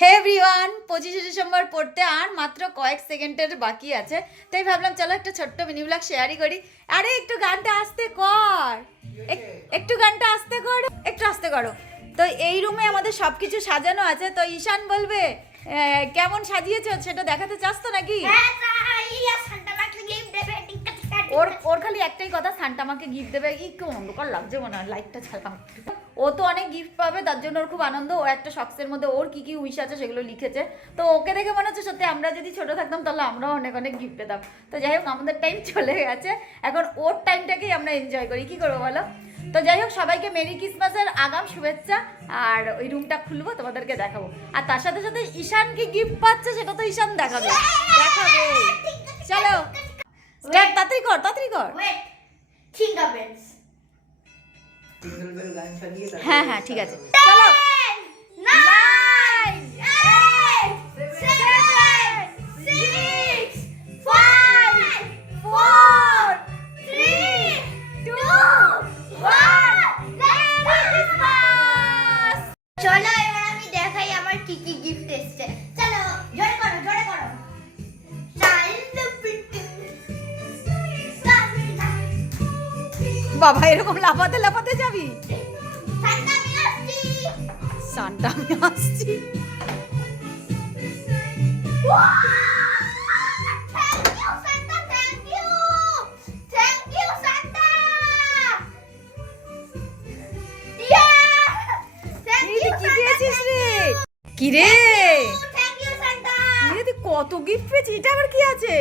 হে everyone, 25শে December পড়তে আর মাত্র কয়েক সেকেন্ডের বাকি আছে, তাই ভাবলাম চলো একটা ছোট্ট মিনি ব্লগ শেয়ারই করি। আরে একটু গানটা আস্তে কর, একটু গানটা আস্তে করো, একটু আস্তে করো। তো এই রুমে আমাদের সব কিছু সাজানো আছে, তো ঈশান বলবে কেমন সাজিয়েছো সেটা দেখাতে চাস তো নাকি? ওর খালি একটাই কথা, সান্টা আমাকে গিফট দেবে। একটু অন্ধকার লাগছে মনে হয়, লাইটটা ছাড়লাম। ও তো অনেক গিফট পাবে, তার জন্য ওর খুব আনন্দ। ও একটা শক্সের মধ্যে ওর কি কি উইশ আছে সেগুলো লিখেছে। তো ওকে দেখে মনে হচ্ছে সত্যি আমরা যদি ছোট থাকতাম তাহলে আমরাও অনেক অনেক গিফট পেতাম। তো যাই হোক, আমাদের টাইম চলে গেছে, এখন ওর টাইমটাকেই আমরা এনজয় করি। কি করবো বলো? তো যাই হোক, সবাইকে মেরি ক্রিসমাসের আগাম শুভেচ্ছা। আর ওই রুমটা খুলবো, তোমাদেরকে দেখাবো। আর তার সাথে সাথে ঈশান কি গিফট পাচ্ছে সেটা তো ঈশান দেখাবে। চলো স্টার্ট, তাড়াতাড়ি কর, তাড়াতাড়ি কর। হ্যাঁ হ্যাঁ, ঠিক আছে, চলো। 9 8 7 6 5 4 3 2 1 চলো এবার আমি দেখাই আমার কি কি গিফট এসেছে। চলো জোরে করো, জোরে করো। বাবা, এরকম লাফাতে লাফাতে যাবি? সান্টা আমি আসছি। কি রে, তুই কত গিফট পেয়েছিস? এটা আবার কি আছে?